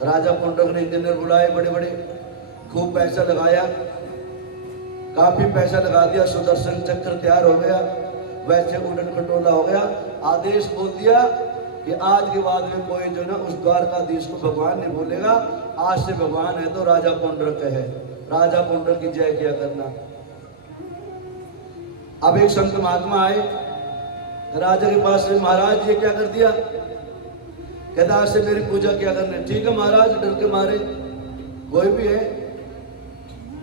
राजा पुंडरक ने इंजीनियर बुलाए बड़े बड़े, खूब पैसा लगाया, काफी पैसा लगा दिया, सुदर्शन चक्र तैयार हो गया, वैसे उड़न खटोला हो गया। आदेश बोल दिया कि आज के बाद में कोई जो ना उस द्वारकाधीश को भगवान नहीं बोलेगा, आज से भगवान है तो राजा पुंडरक है, राजा पुंडरक की जय किया करना। अब एक संत महात्मा आए राजा के पास में, महाराज ये क्या कर दिया? कहता आज से मेरी पूजा क्या करने। ठीक है महाराज, डर के मारे, कोई भी है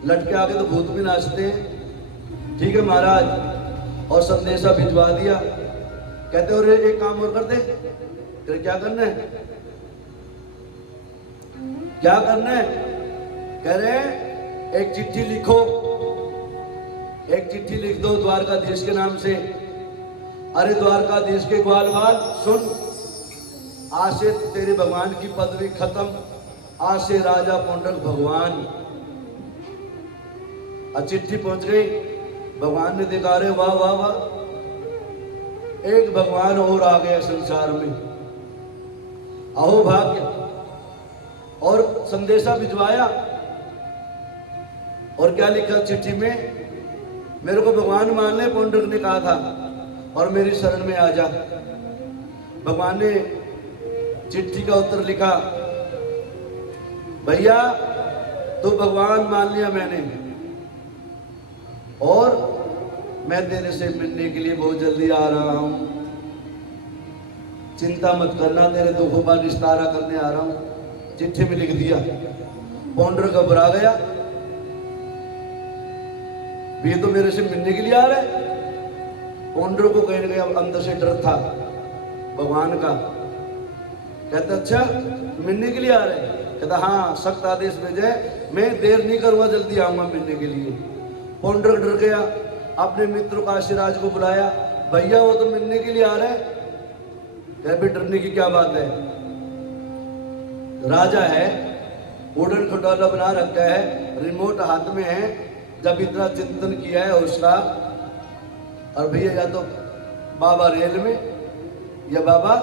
लटके आगे तो भूत भी नाचते हैं। ठीक है महाराज, और संदेशा भिजवा दिया। कहते और एक काम और कर दे। फिर क्या करना है? क्या करना है? कह रहे हैं एक चिट्ठी लिखो, एक चिट्ठी लिख दो द्वारकाधीश के नाम से। अरे द्वारकाधीश के ग्वाल बाल सुन, आज से तेरे भगवान की पदवी खत्म, आज से राजा पुंडरक भगवान। चिट्ठी पहुंच गई, भगवान ने देखा, रे वाह वाह वाह, एक भगवान और आ गया संसार में, अहो भाग्य। और संदेशा भिजवाया, और क्या लिखा चिट्ठी में? मेरे को भगवान मान ले, पुंडरक ने कहा था, और मेरी शरण में आ जा। भगवान ने चिट्ठी का उत्तर लिखा, भैया तो भगवान मान लिया मैंने, और मैं तेरे से मिलने के लिए बहुत जल्दी आ रहा हूं, चिंता मत करना, तेरे दुखों का निस्तारा करने आ रहा हूं। चिट्ठी में लिख दिया। पुंडरक घबरा गया, ये तो मेरे से मिलने के लिए आ रहा है। पुंडरक को कहीं ना कहीं अंदर से डर था भगवान का। कहता अच्छा मिलने के लिए आ रहे हैं? कहता हाँ, सख्त आदेश भेजे, मैं देर नहीं करूंगा, जल्दी आऊंगा मिलने के लिए। पुंडरक डर गया, अपने मित्र काशीराज को बुलाया, भैया वो तो मिलने के लिए आ रहे हैं। कह भी डरने की क्या बात है, राजा है, उड़न खटोला बना रखा है, रिमोट हाथ में है, जब इतना चिंतन किया है उसका। और भैया या तो बाबा रेल में या बाबा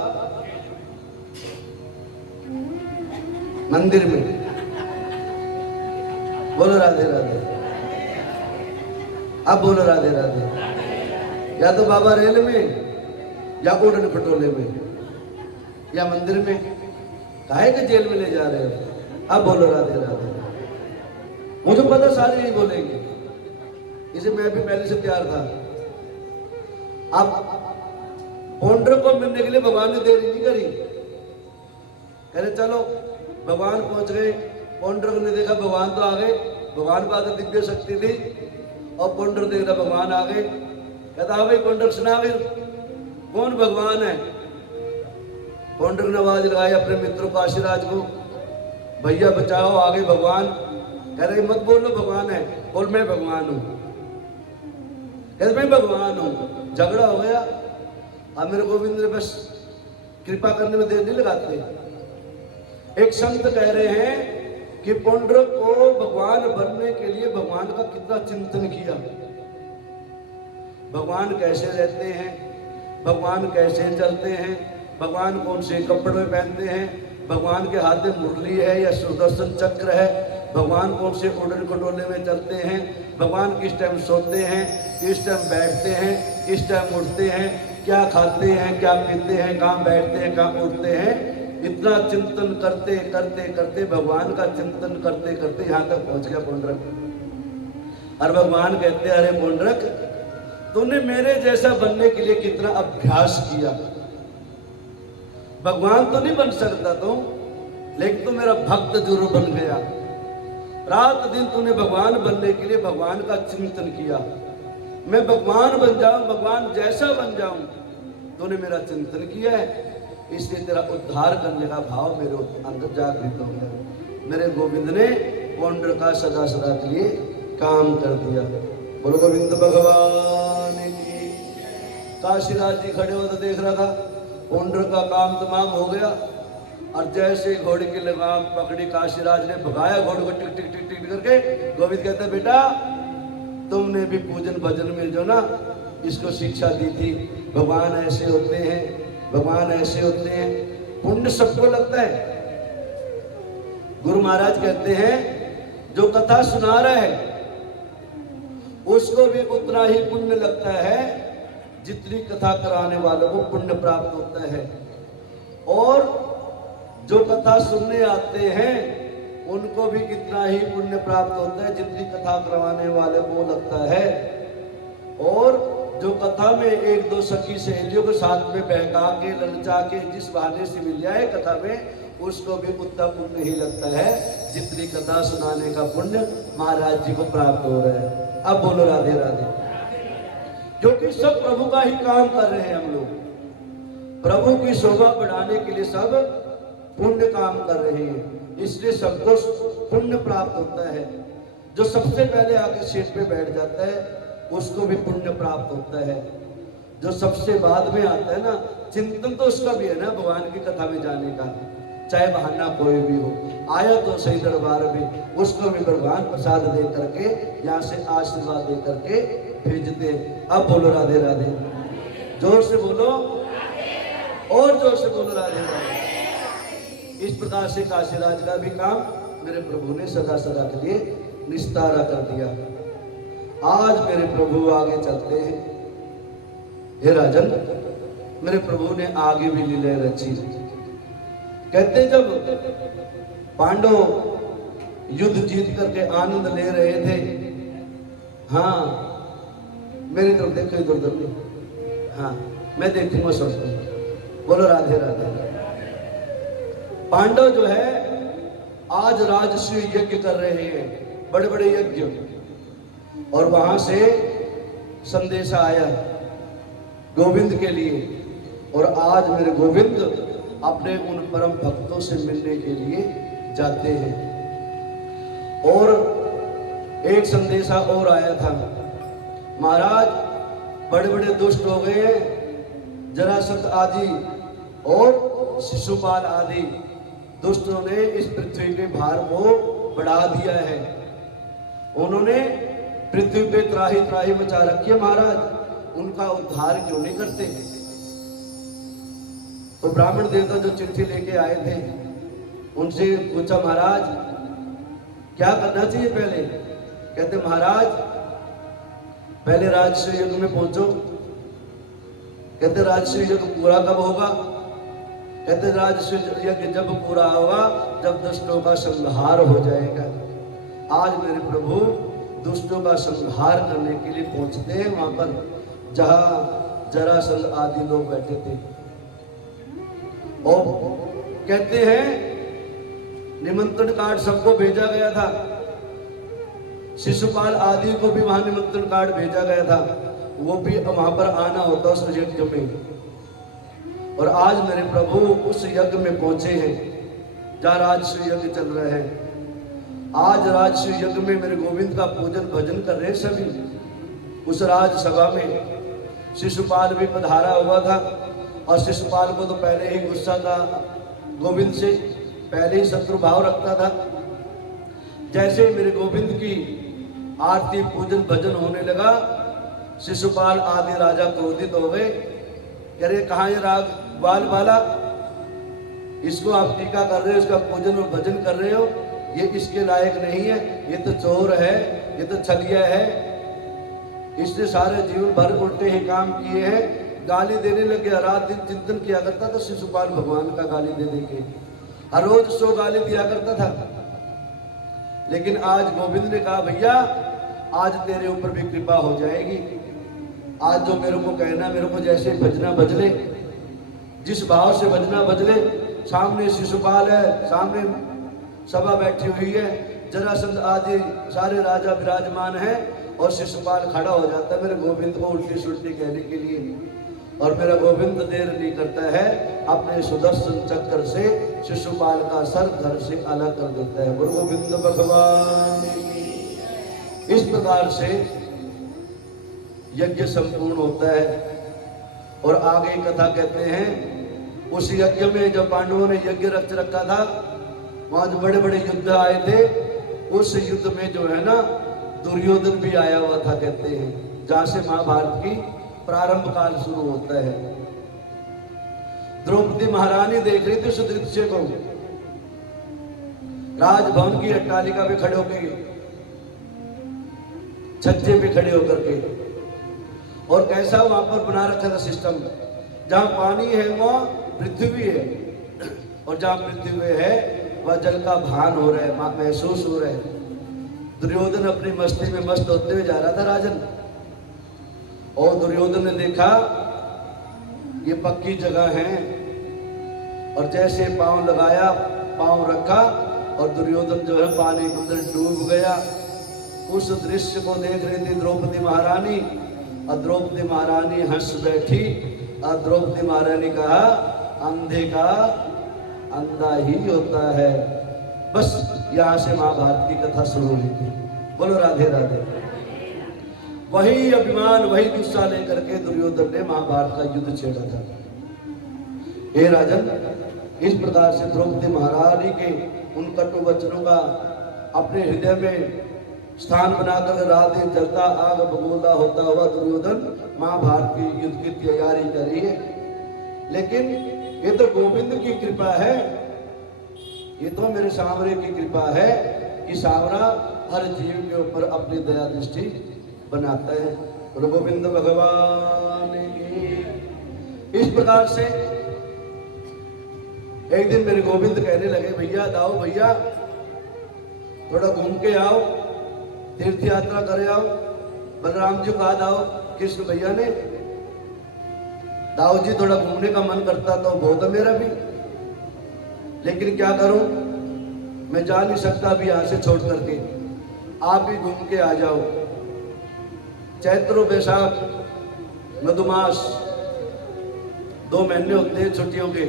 मंदिर में। बोलो राधे राधे, अब बोलो राधे राधे। या तो बाबा रेल में या उड़न खटोले में या मंदिर में। काहे के जेल में ले जा रहे हो? अब बोलो राधे राधे। मुझे पता सारे यही बोलेंगे, इसे मैं भी पहले से तैयार था। अब पुंडरक को मिलने के लिए भगवान ने देरी नहीं करी, कह रहे चलो। भगवान पहुंच गए, पुंडरक ने देखा भगवान तो आ गए, भगवान को आगे दिव्य शक्ति थी, और पुंडरक देख रहा भगवान आ गए। कहता हाँ भाई पुंडरक सुना फिर कौन भगवान है? पुंडरक ने आवाज लगाई अपने मित्र काशीराज को, भैया बचाओ, आ गए भगवान। कह रहे मत बोलो भगवान है, बोल मैं भगवान हूं। कहते मैं भगवान हूं। झगड़ा हो गया। अब मेरे गोविंद ने बस कृपा करने में देर नहीं लगाते। एक संत कह रहे हैं कि पुंडरक को भगवान बनने के लिए भगवान का कितना चिंतन किया, भगवान कैसे रहते हैं, भगवान कैसे चलते हैं, भगवान कौन से कपड़े पहनते हैं, भगवान के हाथ में मुरली है या सुदर्शन चक्र है, भगवान कौन से उड़न खटोले में चलते हैं, भगवान किस टाइम सोते हैं, किस टाइम बैठते हैं, किस टाइम उठते हैं, क्या खाते हैं, क्या पीते हैं, कहाँ बैठते हैं, कहाँ उठते हैं। इतना चिंतन करते करते करते, भगवान का चिंतन करते करते यहाँ तक पहुंच गया पुंडरक। और भगवान कहते हैं अरे पुंडरक, तूने मेरे जैसा बनने के लिए कितना अभ्यास किया। भगवान तो नहीं बन सकता तू, लेकिन तू मेरा भक्त जरूर बन गया। रात दिन तूने भगवान बनने के लिए भगवान का चिंतन किया। मैं भगवान बन जाऊं, भगवान जैसा बन जाऊं, तूने मेरा चिंतन किया है, इसलिए तेरा उद्धार करने का भाव मेरे अंदर जागृत हो गया। मेरे गोविंद ने पुंडरक का सदा सदा के लिए काम कर दिया। बोलो गोविंद भगवान की। काशीराज जी खड़े होते देख रहा था, पुंडरक का काम तमाम हो गया, और जैसे घोड़े की लगाम पकड़ी काशीराज ने भगाया घोड़े को टिक टिक टिक टिक करके। गोविंद कहता है बेटा तुमने भी पूजन भजन में जो ना इसको शिक्षा दी थी, भगवान ऐसे होते हैं, भगवान ऐसे होते हैं। पुण्य सबको लगता है, गुरु महाराज कहते हैं जो कथा सुना रहा है उसको भी उतना ही पुण्य लगता है जितनी कथा कराने वालों को पुण्य प्राप्त होता है, और जो कथा सुनने आते हैं उनको भी कितना ही पुण्य प्राप्त होता है जितनी कथा करवाने वाले को लगता है। और जो कथा में एक दो सखी सहेलियों के साथ में बहका के ललचा के जिस बहाने से मिल जाए कथा में, उसको भी उतना पुण्य ही लगता है जितनी कथा सुनाने का पुण्य महाराज जी को प्राप्त हो रहा है। अब बोलो राधे राधे। क्योंकि सब प्रभु का ही काम कर रहे हैं हम लोग, प्रभु की शोभा बढ़ाने के लिए सब पुण्य काम कर रहे हैं, इसलिए सबको पुण्य प्राप्त होता है। जो सबसे पहले आके सीट पे बैठ जाता है उसको भी पुण्य प्राप्त होता है। जो सबसे बाद में आता है ना, चिंतन तो उसका भी है ना भगवान की कथा में जाने का, चाहे बहाना कोई भी हो, आया तो सही दरबार में, उसको भी भगवान प्रसाद दे करके यहाँ से आशीर्वाद दे करके भेजते। अब बोलो राधे राधे, जोर से बोलो और जोर से बोलो राधे राधे। इस प्रकार से काशीराज का भी काम मेरे प्रभु ने सदा सदा के लिए निस्तारा कर दिया। आज मेरे प्रभु आगे चलते हैं। हे राजन, मेरे प्रभु ने आगे भी लीला रची। कहते जब पांडव युद्ध जीत करके आनंद ले रहे थे, हाँ मेरी तरफ देखो इधर उधर में, हाँ मैं देखूंगा सबको, बोलो राधे राधे। पांडव जो है आज राजसूय यज्ञ कर रहे हैं, बड़े बड़े यज्ञ, और वहां से संदेशा आया गोविंद के लिए, और आज मेरे गोविंद अपने उन परम भक्तों से मिलने के लिए जाते हैं। और एक संदेशा और आया था, महाराज बड़े बड़े दुष्ट हो गए, जरासंध आदि और शिशुपाल आदि दुष्टों ने इस पृथ्वी के भार को बढ़ा दिया है। उन्होंने पृथ्वी पे त्राही त्राही मचा रखी है, महाराज उनका उद्धार क्यों नहीं करते? तो ब्राह्मण देवता जो चिट्ठी लेके आए थे उनसे पूछा, महाराज क्या करना चाहिए पहले? कहते महाराज पहले राजसूय यज्ञ में पहुंचो। कहते राजसूय यज्ञ पूरा कब होगा? कहते राजसूय यज्ञ जब पूरा होगा जब दुष्टों का संहार हो जाएगा। आज मेरे प्रभु दुष्टों का संहार करने के लिए पहुंचते हैं वहां पर जहां जरासंध आदि लोग बैठे थे, और कहते हैं निमंत्रण कार्ड सबको भेजा गया था, शिशुपाल आदि को भी वहां निमंत्रण कार्ड भेजा गया था, वो भी वहां पर आना होता उस यज्ञ में। और आज मेरे प्रभु उस यज्ञ में पहुंचे हैं जहां राजसूय यज्ञ चल रहा है। आज राजसूय यज्ञ में मेरे गोविंद का पूजन भजन कर रहे सभी। उस राजसभा में शिशुपाल भी पधारा हुआ था, और शिशुपाल को तो पहले ही गुस्सा था, गोविंद से पहले ही शत्रु भाव रखता था। जैसे मेरे गोविंद की आरती पूजन भजन होने लगा, शिशुपाल आदि राजा क्रोधित हो गए, कह रहे कहाँ ये राग बाल बाला, इसको आप टीका कर रहे हो, इसका पूजन और भजन कर रहे हो, ये इसके लायक नहीं है, ये तो चोर है, ये तो छलिया है, इसने सारे जीवन भर उल्टे ही काम किए हैं। गाली देने लगे, रात दिन चिंतन किया करता था शिशुपाल भगवान का गाली दे देके, हर रोज 100 गाली दिया करता था। लेकिन आज गोविंद ने कहा भैया आज तेरे ऊपर भी कृपा हो जाएगी, आज जो मेरे को कहना, मेरे को जैसे भजना बजले, जिस भाव से भजना बजले। सामने शिशुपाल है, सामने सभा बैठी हुई है, जरासंध आदि सारे राजा विराजमान हैं, और शिशुपाल खड़ा हो जाता है मेरे गोविंद को उल्टी सुल्टी कहने के लिए। और मेरा गोविंद देर नहीं करता है, अपने सुदर्शन चक्र से शिशुपाल का सर धड़ से अलग कर देता है। गुरु गोविंद भगवान। इस प्रकार से यज्ञ संपूर्ण होता है। और आगे कथा कहते हैं, उस यज्ञ में जब पांडवों ने यज्ञ रच रखा था, वहां जो बड़े बड़े युद्ध आए थे, उस युद्ध में जो है ना दुर्योधन भी आया हुआ था, कहते हैं, जहां से महाभारत की प्रारंभ काल शुरू होता है। द्रौपदी महारानी देख रही थी उस दृश्य को, राजभवन की अट्टालिका पे खड़े होकर, छज्जे पे खड़े होकर के, और कैसा वहां पर बना रखा था सिस्टम, जहां पानी है वहां पृथ्वी है, और जहां पृथ्वी है वह जल का भान हो रहा है, महसूस हो रहा है। दुर्योधन अपनी मस्ती में मस्त होते हुए जा रहा था राजन, और दुर्योधन ने देखा ये पक्की जगह है, और जैसे पांव लगाया, पांव रखा, और दुर्योधन जो है पानी के अंदर डूब गया। उस दृश्य को देख रही थी द्रौपदी महारानी, और द्रौपदी महारानी हंस बैठी, और द्रौपदी महारानी कहा अंधे का अंधा ही होता है। बस यहाँ से महाभारत की कथा शुरू हुई थी। बोलो राधे राधे। वही अभिमान, वही गुस्सा लेकर के दुर्योधन ने महाभारत का युद्ध छेड़ा था। हे राजन, इस प्रकार से द्रौपदी महारानी के उन कटु वचनों का अपने हृदय में स्थान बनाकर रात दिन जलता आग बबूला होता हुआ दुर्योधन महाभारत के युद्ध की तैयारी करी है। लेकिन ये तो गोविंद की कृपा है, ये तो मेरे सांवरे की कृपा है कि सांवरा हर जीव के ऊपर अपनी दया दृष्टि बनाता है। तो गोविंद भगवान की। इस प्रकार से एक दिन मेरे गोविंद कहने लगे, भैया दाओ भैया थोड़ा घूम के आओ, तीर्थ यात्रा करे आओ। बलराम जी कहा दाओ कृष्ण भैया ने, दाऊ जी थोड़ा घूमने का मन करता तो बहुत है मेरा भी, लेकिन क्या करूं, मैं जा नहीं सकता भी यहां से छोड़ करके, आप भी घूम के आ जाओ। चैत्र बैसाख मधुमास 2 महीने होते हैं छुट्टियों के।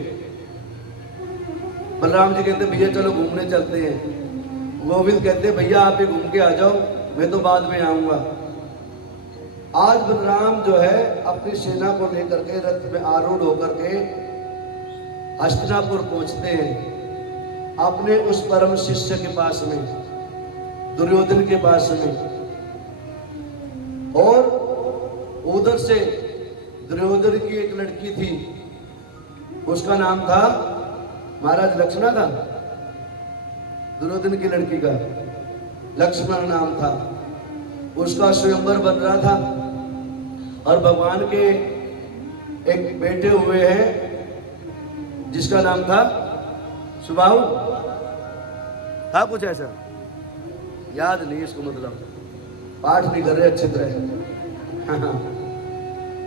बलराम जी कहते भैया चलो घूमने चलते हैं। गोविंद कहते भैया आप भी घूम के आ जाओ, मैं तो बाद में आऊंगा। आज बलराम जो है अपनी सेना को लेकर के रथ में आरूढ़ होकर के हस्तिनापुर पहुंचते हैं, अपने उस परम शिष्य के पास में, दुर्योधन के पास में। और उधर से दुर्योधन की एक लड़की थी, उसका नाम था महाराज लक्ष्मण था, दुर्योधन की लड़की का लक्ष्मण नाम था। उसका स्वयंवर बन रहा था, और भगवान के एक बेटे हुए हैं जिसका नाम था सुबाहु, था कुछ ऐसा, याद नहीं इसको, मतलब पाठ नहीं कर रहे अच्छी तरह।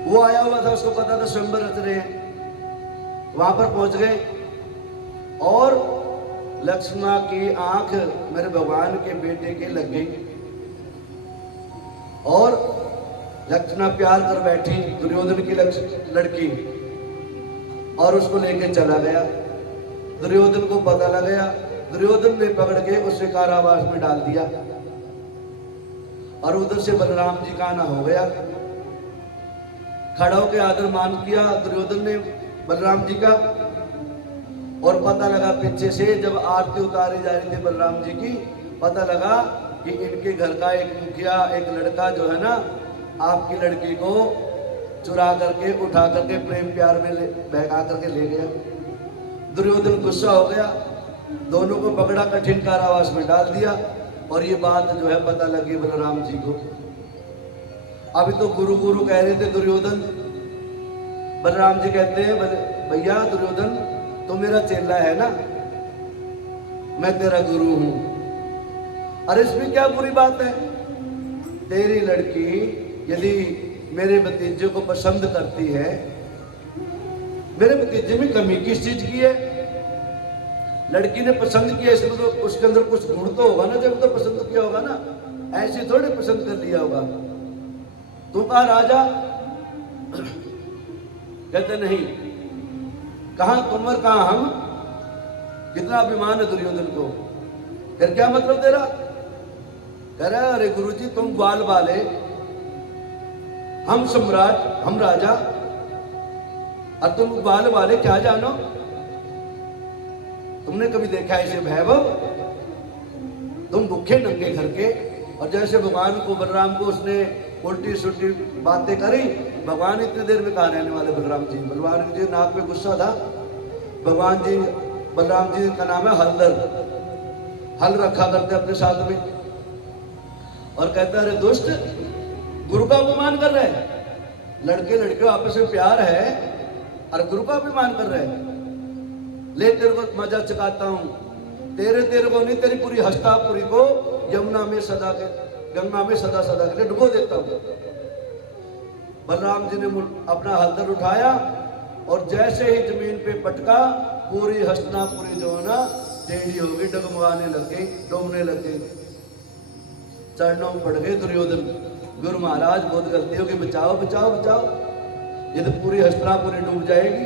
वो आया हुआ था, उसको पता था स्वयंवर रच रहे हैं। वहां पर पहुंच गए, और लक्ष्मण की आंख मेरे भगवान के बेटे के लग गई, और लक्ष्मण प्यार कर बैठी दुर्योधन की लड़की, और उसको लेके चला गया। दुर्योधन को पता लग गया, दुर्योधन ने पकड़ के उसे कारावास में डाल दिया, और उधर से बलराम जी का आना हो गया। खड़ा होकर आदर मान किया दुर्योधन ने बलराम जी का, और पता लगा पीछे से जब आरती उतारी जा रही थी बलराम जी की, पता लगा कि इनके घर का एक मुखिया, एक लड़का जो है ना, आपकी लड़की को चुरा करके उठा करके प्रेम प्यार में बहका करके ले गया। दुर्योधन गुस्सा हो गया, दोनों को पकड़ा, कठिन कारावास में डाल दिया, और ये बात जो है पता लगी बलराम जी को। अभी तो गुरु गुरु कह रहे थे दुर्योधन, बलराम जी कहते हैं भैया दुर्योधन तो मेरा चेला है ना, मैं तेरा गुरु हूं। अरे इसमें क्या बुरी बात है, तेरी लड़की यदि मेरे भतीजे को पसंद करती है, मेरे भतीजे में कमी किस चीज की है? लड़की ने पसंद किया, इसमें तो उसके अंदर कुछ गुण तो होगा ना, जब तो पसंद किया होगा ना, ऐसे थोड़े पसंद कर लिया होगा। तू कहा राजा? कहते नहीं, कहां तुम और कहां हम? कितना अभिमान है दुर्योधन को। फिर क्या मतलब तेरा? कह रहा अरे गुरुजी तुम ग्वाल वाले, हम सम्राट, हम राजा, और तुम ग्वाल वाले, क्या जानो? तुमने कभी देखा ऐसे वैभव? तुम भूखे नंगे घर के, और जैसे भगवान को, बलराम को उसने उल्टी सुल्टी बातें करी। भगवान इतने देर में कहा रहने वाले बलराम जी, बलराम जी नाक में गुस्सा था। भगवान जी, बलराम जी का नाम है हलदर, हल रखा करते अपने साथ में, और कहता है अरे दुष्ट, गुरु का अपमान कर रहे हैं, लड़के लड़के आपस में प्यार है और गुरु का अपमान कर रहे हैं। ले तेरे को मजा चकाता हूं, तेरे को नहीं, तेरी पूरी हस्तापुरी को यमुना में सदा के, गंगा में सदा सदा के डुबो देता हूं। बलराम जी ने अपना हलदर उठाया और जैसे ही जमीन पे पटका, पूरी हस्तिनापुरी जो है ना टेढ़ी हो गई, डगमगाने लग गई, डूबने लग गई, चरणों में पड़ गए दुर्योधन। गुरु महाराज बहुत गलती होगी, बचाओ बचाओ बचाओ, ये तो पूरी हस्तिनापुरी डूब जाएगी।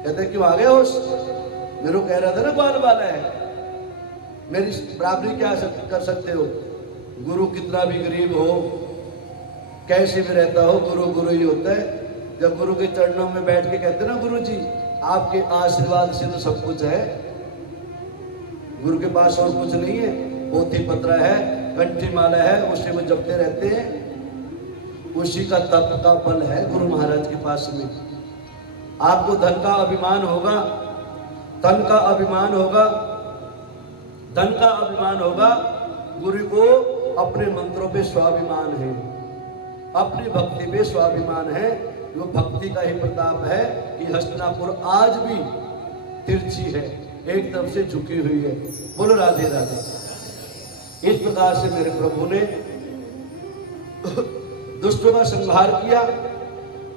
कहते क्यों आ गए होश? मेरे को कह रहा था ना बाल वाला है, मेरी बराबरी क्या कर सकते हो? गुरु कितना भी गरीब हो, कैसे भी रहता हो, गुरु गुरु ही होता है। जब गुरु के चरणों में बैठ के कहते ना गुरु जी आपके आशीर्वाद से तो सब कुछ है, गुरु के पास और कुछ नहीं है, पोथी पत्र है, कंठी माला है, उसी में जपते रहते हैं, उसी का तप का बल है गुरु महाराज के पास में। आपको धन का अभिमान होगा, तन का अभिमान होगा, धन का अभिमान होगा, गुरु को अपने मंत्रों पे स्वाभिमान है, अपनी भक्ति पे स्वाभिमान है। वो भक्ति का ही प्रताप है कि हस्तिनापुर आज भी तिरछी है, एक तरफ से झुकी हुई है। बोलो राधे राधे। इस प्रकार से मेरे प्रभु ने दुष्टों का संहार किया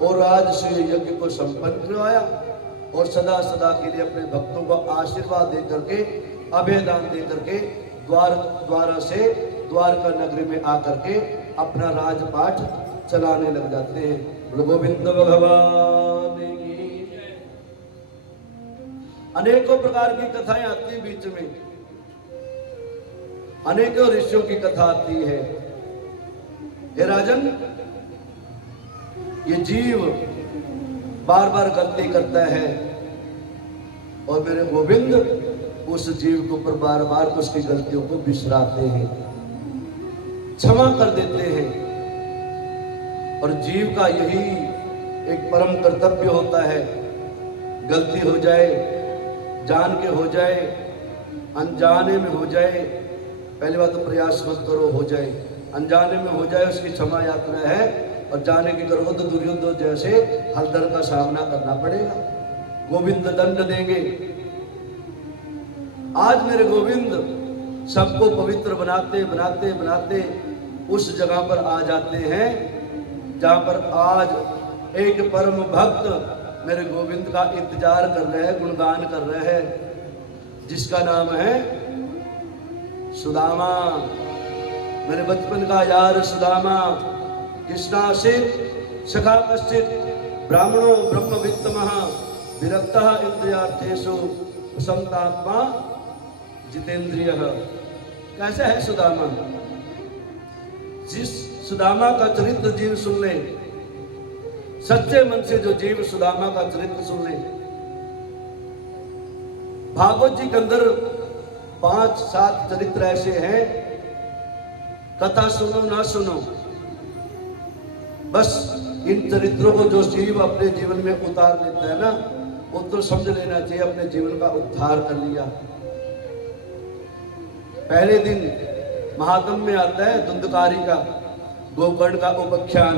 और आज से यज्ञ को संपन्न करवाया और सदा सदा के लिए अपने भक्तों को आशीर्वाद दे करके, अभयदान दे करके द्वारा से द्वारका नगरी में आकर के अपना राजपाठ चलाने लग जाते हैं। गोविंद भगवान की। अनेकों प्रकार की कथाएं आती हैं बीच में, अनेकों ऋषियों की कथा आती है। हे राजन, ये जीव बार बार गलती करता है और मेरे गोविंद उस जीव के ऊपर बार बार उसकी गलतियों को बिसराते हैं, क्षमा कर देते हैं। और जीव का यही एक परम कर्तव्य होता है, गलती हो जाए, जान के हो जाए, अनजाने में हो जाए, पहली बात तो प्रयास मत करो हो जाए, अनजाने में हो जाए उसकी क्षमा यात्रा है, और जाने की करोगे तो दुर्योधन जैसे हलदर का सामना करना पड़ेगा, गोविंद दंड देंगे। आज मेरे गोविंद सबको पवित्र बनाते बनाते बनाते उस जगह पर आ जाते हैं जहां पर आज एक परम भक्त मेरे गोविंद का इंतजार कर रहे हैं, गुणगान कर रहे हैं, जिसका नाम है सुदामा। मेरे बचपन का यार सुदामा, कृष्णासित सखा कश्चित ब्राह्मणो ब्रह्मवित्तमः विरक्तः इंद्रियार्थेषु प्रसन्नात्मा जितेंद्रियः। कैसा है सुदामा? जिस सुदामा का चरित्र जीव सुन ले, सच्चे मन से जो जीव सुदामा का चरित्र सुन ले, भागवत जी के अंदर 5-7 चरित्र ऐसे हैं, कथा सुनो ना सुनो, बस इन चरित्रों को जो जीव अपने जीवन में उतार लेता है ना, वो तो समझ लेना चाहिए अपने जीवन का उद्धार कर लिया। पहले दिन महात्म में आता है धुंधकारी का, गोकर्ण का उपाख्यान,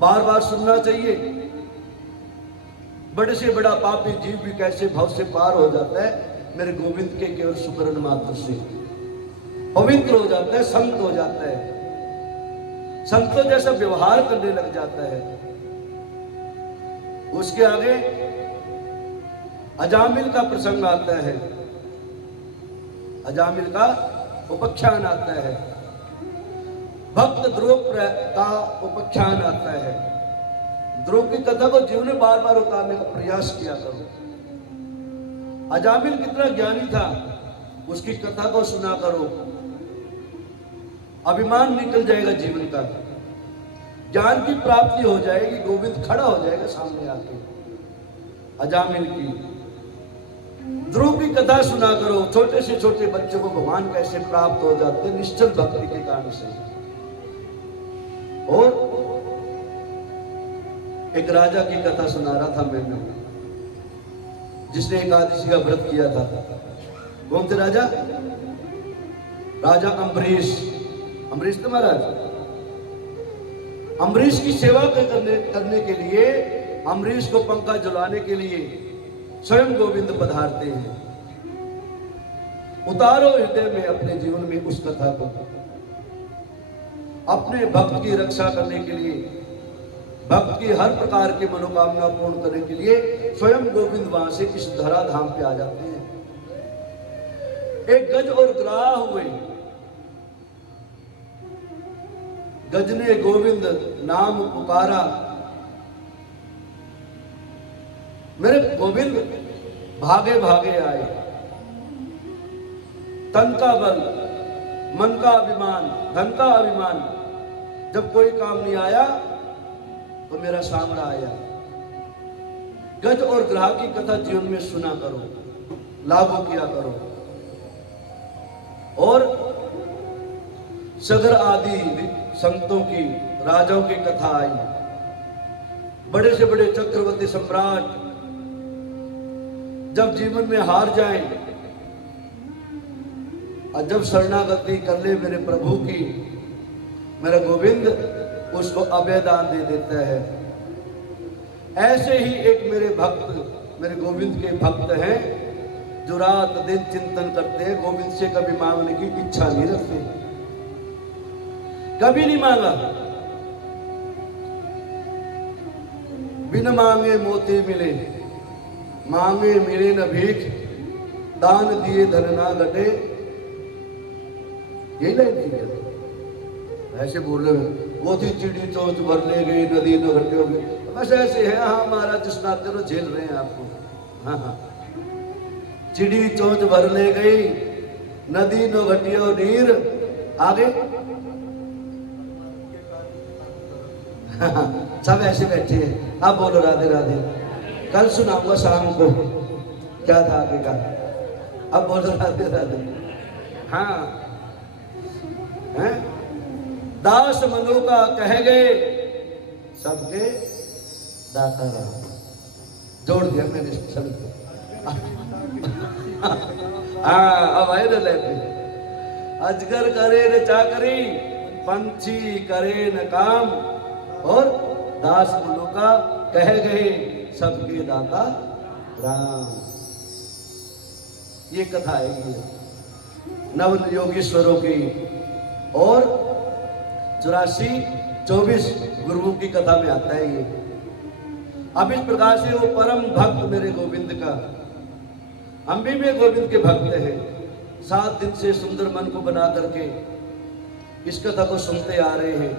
बार बार सुनना चाहिए। बड़े से बड़ा पापी जीव भी कैसे भव से पार हो जाता है मेरे गोविंद के केवल सुकरण मात्र से, पवित्र हो जाता है, संत हो जाता है, संतों जैसा व्यवहार करने लग जाता है। उसके आगे अजामिल का प्रसंग आता है, अजामिल का उपाख्यान आता है, भक्त ध्रुव का उपाख्यान आता है। ध्रुव की कथा को जीवन में बार बार उतारने का प्रयास किया करो। अजामिल कितना ज्ञानी था, उसकी कथा को सुना करो, अभिमान निकल जाएगा जीवन का, ज्ञान की प्राप्ति हो जाएगी, गोविंद खड़ा हो जाएगा सामने आके। अजामिल की ध्रुव की कथा सुना करो, छोटे से छोटे बच्चों को भगवान कैसे प्राप्त हो जाते हैं निश्चल भक्ति के कारण से। और एक राजा की कथा सुना रहा था मैं, जिसने एकादशी का व्रत किया था। कौन थे राजा? राजा अम्बरीश। अम्बरीश थे महाराज। अम्बरीश की सेवा करने के लिए, अम्बरीश को पंखा झुलाने के लिए स्वयं गोविंद पधारते हैं। उतारो हृदय में अपने जीवन में उस कथा को। अपने भक्त की रक्षा करने के लिए, भक्त की हर प्रकार की मनोकामना पूर्ण करने के लिए स्वयं गोविंद वहां से इस धराधाम पे आ जाते हैं। एक गज और ग्राह हुए। गज ने गोविंद नाम पुकारा, मेरे गोविंद भागे भागे आए। तन का बल, मन का अभिमान, धन का अभिमान, जब कोई काम नहीं आया तो मेरा सामना आया। गज और ग्राह की कथा जीवन में सुना करो, लागू किया करो। और सगर आदि संतों की, राजाओं की कथा आई। बड़े से बड़े चक्रवर्ती सम्राट जब जीवन में हार जाएं और जब शरणागति कर ले मेरे प्रभु की, मेरा गोविंद उसको अभयदान दे देता है। ऐसे ही एक मेरे भक्त, मेरे गोविंद के भक्त हैं जो रात दिन चिंतन करते हैं, गोविंद से कभी मांगने की इच्छा नहीं रखते, कभी नहीं मांगा। बिन मांगे मोती मिले, मांगे मिले न भीख, दान दिए धन ना घटे। यही लाइन थी। ऐसे बोल रहे वो थी चिड़ी चोंच भर ले गई, नदी न घटे हो गई। बस ऐसे है। हाँ महाराज जिस नाते तो झेल रहे हैं आपको। हाँ हाँ, चिड़ी चोंच भर ले गई, नदी न घटियो नीर। आगे सब ऐसे बैठे हैं। अब बोलो राधे राधे। कल सुनाऊंगा शाम को क्या था आगे का। अब बोलो राधे राधे। हाँ हैं? दास मनु का कह गए, सबके दाता रहा। जोड़ दिया मैंने शब्द। हाँ अब आए ना लेते। अजगर करे न चाकरी, पंछी करे न काम, और दास मनु का कह गए, सबके दाता राम। ये कथा है नव योगीश्वरों की और 84-24 गुरुओं की कथा में आता है ये। अब इस प्रकार से वो परम भक्त मेरे गोविंद का, हम भी गोविंद के भक्त हैं। 7 दिन से सुंदर मन को बना करके इस कथा को सुनते आ रहे हैं।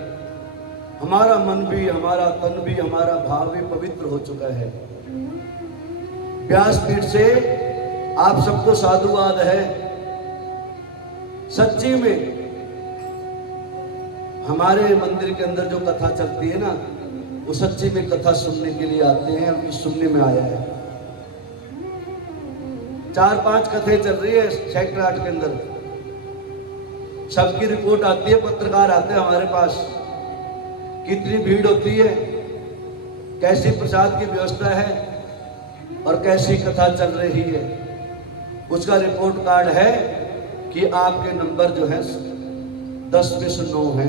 हमारा मन भी, हमारा तन भी, हमारा भाव भी पवित्र हो चुका है। व्यासपीठ से आप सबको साधुवाद है। सच्ची में हमारे मंदिर के अंदर जो कथा चलती है ना, वो सच्ची में कथा सुनने के लिए आते हैं। हम सुनने में आया है। 4-5 कथें चल रही है सेक्टर 8 के अंदर। सबकी रिपोर्ट आती है, पत्रकार आते हैं हमारे पास, कितनी भीड़ होती है, कैसी प्रसाद की व्यवस्था है और कैसी कथा चल रही है। उसका रिपोर्ट कार्ड है कि आपके नंबर जो है 10 में से 9 है।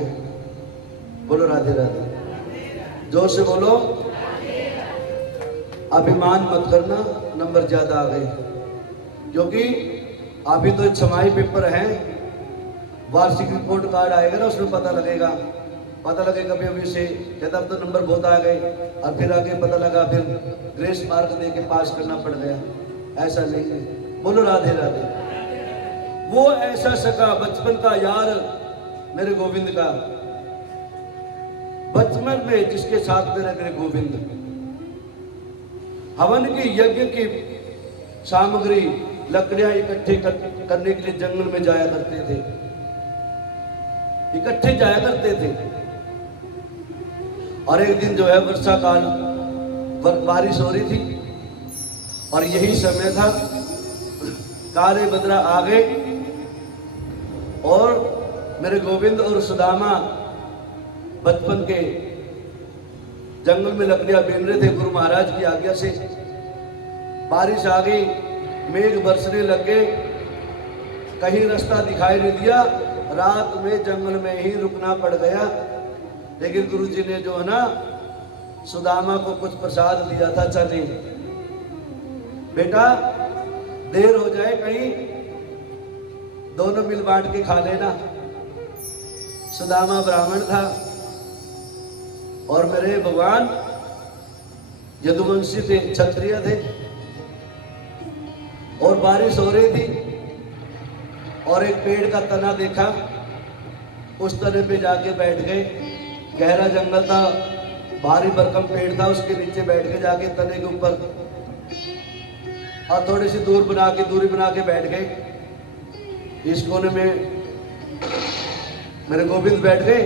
बोलो राधे राधे। जोर से बोलो। अभिमान मत करना, नंबर ज्यादा आ गए, क्योंकि अभी तो छमाही पेपर है। वार्षिक रिपोर्ट कार्ड आएगा ना, उसमें पता लगेगा कभी अभी से कहता अब तो नंबर बहुत आ गए, और फिर आगे पता लगा फिर ग्रेस मार्क दे के पास करना पड़ गया। ऐसा नहीं है। बोलो राधे राधे। वो ऐसा सका बचपन का यार मेरे गोविंद का, बचपन में जिसके साथ मेरे गोविंद हवन की यज्ञ की सामग्री लकड़ियां इकट्ठी करने के लिए जंगल में जाया करते थे, इकट्ठे जाया करते थे। और एक दिन जो है वर्षा काल, बारिश हो रही थी और यही समय था, काले बदरा आ गए और मेरे गोविंद और सुदामा बचपन के जंगल में लकड़ियां बीन रहे थे गुरु महाराज की आज्ञा से। बारिश आ गई, मेघ बरसने लग गए, कहीं रास्ता दिखाई नहीं दिया, रात में जंगल में ही रुकना पड़ गया। लेकिन गुरुजी ने जो है ना सुदामा को कुछ प्रसाद दिया था, चने, बेटा देर हो जाए कहीं दोनों मिल बांट के खा लेना। सुदामा ब्राह्मण था और मेरे भगवान यदुवंशी थे, क्षत्रिय थे, और बारिश हो रही थी और एक पेड़ का तना देखा, उस तने पे जाके बैठ गए। गहरा जंगल था, भारी भरकम पेड़ था, उसके नीचे बैठ के जाके तने के ऊपर और थोड़ी सी दूरी बना के बैठ गए। इस कोने में मेरे गोविंद बैठ गए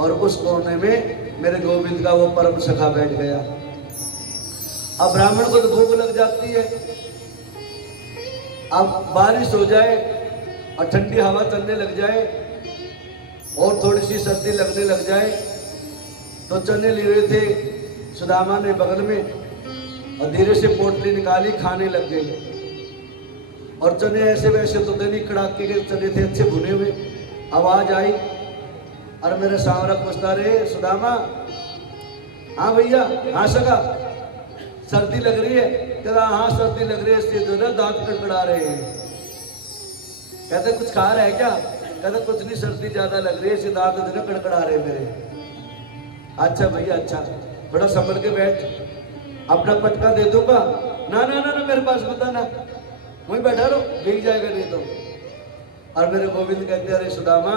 और उस कोने में मेरे गोविंद का वो परम सखा बैठ गया। अब ब्राह्मण को तो भूख लग जाती है, अब बारिश हो जाए और ठंडी हवा चलने लग जाए और थोड़ी सी सर्दी लगने लग जाए तो चने लिए हुए थे सुदामा ने बगल में, और धीरे से पोटली निकाली, खाने लग गए। और चने ऐसे वैसे तो नहीं, कड़ाके के चने थे, अच्छे भुने हुए। आवाज आई और मेरा सांवरा पूछता रहे, सुदामा हाँ भैया, हाँ सका, सर्दी लग रही है? कहता हाँ सर्दी लग रही है, इससे जो ना दांत कड़कड़ा रहे हैं। कहते कुछ खा रहा है क्या? कहते कुछ नहीं, सर्दी ज्यादा लग रही है, इससे दांत जो ना कड़कड़ा रहे मेरे। अच्छा भैया अच्छा, थोड़ा संभल के बैठ, अपना पटका दे दूंगा। ना ना ना ना मेरे पास बता ना, वहीं बैठा रहो, भीग जाएगा नहीं तो। और मेरे गोविंद कहते अरे सुदामा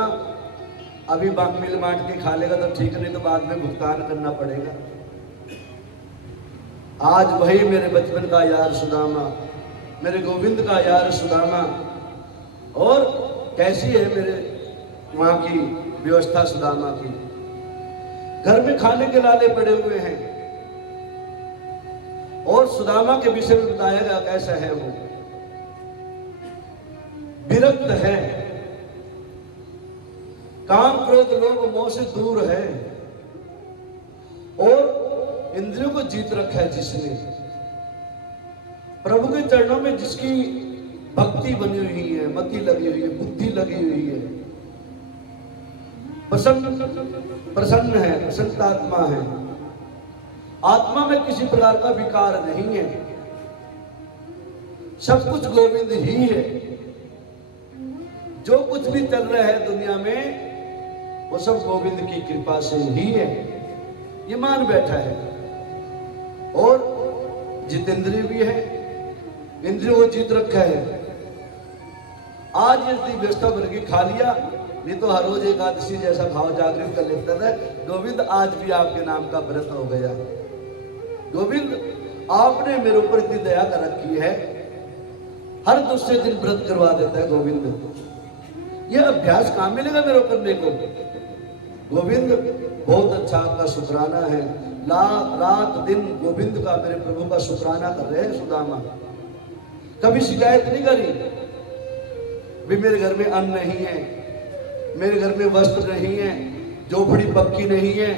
अभी मिल बांट के खा लेगा तो ठीक, नहीं तो बाद में भुगतान करना पड़ेगा। आज वही मेरे बचपन का यार सुदामा, मेरे गोविंद का यार सुदामा। और कैसी है मेरे वहां की व्यवस्था सुदामा की, घर में खाने के लाले पड़े हुए हैं। और सुदामा के विषय में बताया गया कैसा है वो, विरक्त है, काम क्रोध लोभ मोह से दूर है और इंद्रियों को जीत रखा है जिसने, प्रभु के चरणों में जिसकी भक्ति बनी हुई है, मति लगी हुई है, बुद्धि लगी हुई है, प्रसन्न है, प्रसन्नात्मा है, आत्मा में किसी प्रकार का विकार नहीं है, सब कुछ गोविंद ही है। जो कुछ भी चल रहा है दुनिया में वो सब गोविंद की कृपा से ही है, ये मान बैठा है। और जितेंद्रिय भी है, इंद्रियों को जीत रखा है। आज यदि व्यवस्था भर के खा लिया, नहीं तो हर रोज एकादशी जैसा भाव जागृत कर लेता था। गोविंद आज भी आपके नाम का व्रत हो गया। गोविंद आपने मेरे ऊपर इतनी दया कर रखी है, हर दूसरे दिन व्रत करवा देता है गोविंद। ये अभ्यास कहां मिलेगा मेरे ऊपर करने को? गोविंद बहुत अच्छा आपका शुक्राना है, रात दिन गोविंद का, मेरे प्रभु का शुक्राना कर रहे हैं सुदामा। कभी शिकायत नहीं करी भी मेरे घर में अन्न नहीं है, मेरे घर में वस्त्र नहीं है, झोपड़ी पक्की नहीं है,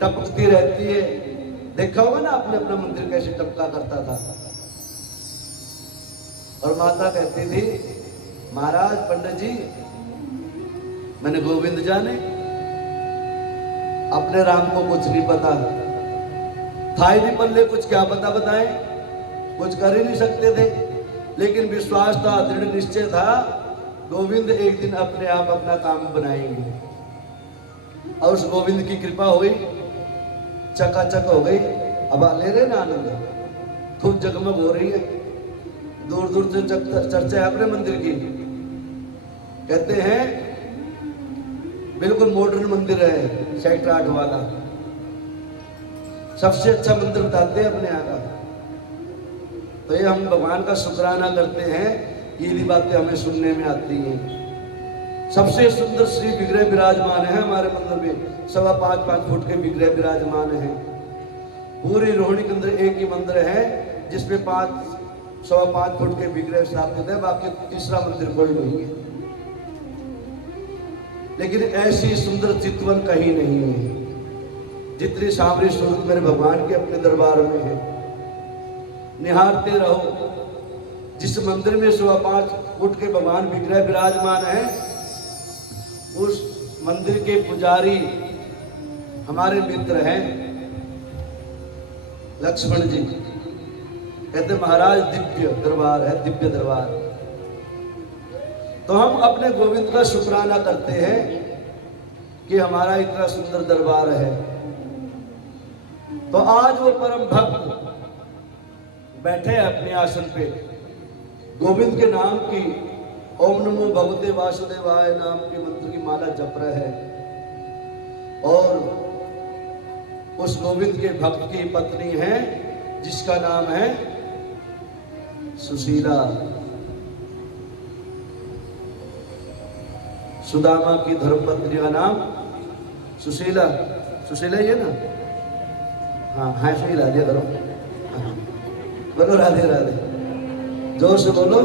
टपकती रहती है। देखा होगा ना आपने अपना मंदिर कैसे टपका करता था। और माता कहती थी महाराज पंडित जी मैंने गोविंद जाने, अपने राम को कुछ नहीं पता, थाई नहीं पल्ले कुछ क्या पता बताएं, कुछ कर ही नहीं सकते थे। लेकिन विश्वास था, दृढ़ निश्चय था, गोविंद एक दिन अपने आप अपना काम बनाएंगे। और उस गोविंद की कृपा हुई, चकाचक हो गई। अब ले रहे ना आनंद, खूब जगमग हो रही है, दूर दूर से चर्चा है अपने मंदिर की। कहते हैं बिल्कुल मॉडर्न मंदिर है, सेक्टर 8 वाला, सबसे अच्छा मंदिर बताते हैं अपने यहाँ का। तो ये हम भगवान का शुक्राना करते हैं, ये बातें हमें सुनने में आती हैं। सबसे सुंदर श्री विग्रह विराजमान है हमारे मंदिर में, 5.25 फुट के विग्रह विराजमान है। पूरी रोहिणी के अंदर एक ही मंदिर है जिसमें 5.25 फुट के विग्रह स्थापित है, बाकी तीसरा मंदिर कोई नहीं है। लेकिन ऐसी सुंदर चितवन कहीं नहीं है जितनी सांवरी सूरत मेरे भगवान के अपने दरबार में है। निहारते रहो। जिस मंदिर में 5.25 फुट के भगवान विग्रह विराजमान है, उस मंदिर के पुजारी हमारे मित्र हैं लक्ष्मण जी। कहते महाराज दिव्य दरबार है, दिव्य दरबार। तो हम अपने गोविंद का शुक्राना करते हैं कि हमारा इतना सुंदर दरबार है। तो आज वो परम भक्त बैठे हैं अपने आसन पे, गोविंद के नाम की ओम नमो भगवते वासुदेवाय नाम के मंत्र की माला जप रहे हैं। और उस गोविंद के भक्त की पत्नी है जिसका नाम है सुशीला। सुदामा की धर्मपत्नी का नाम सुशीला। सुशीला ये ना, हाँ हाँ सही ला दिया करो। हाँ। बोलो राधे राधे, जोर से बोलो।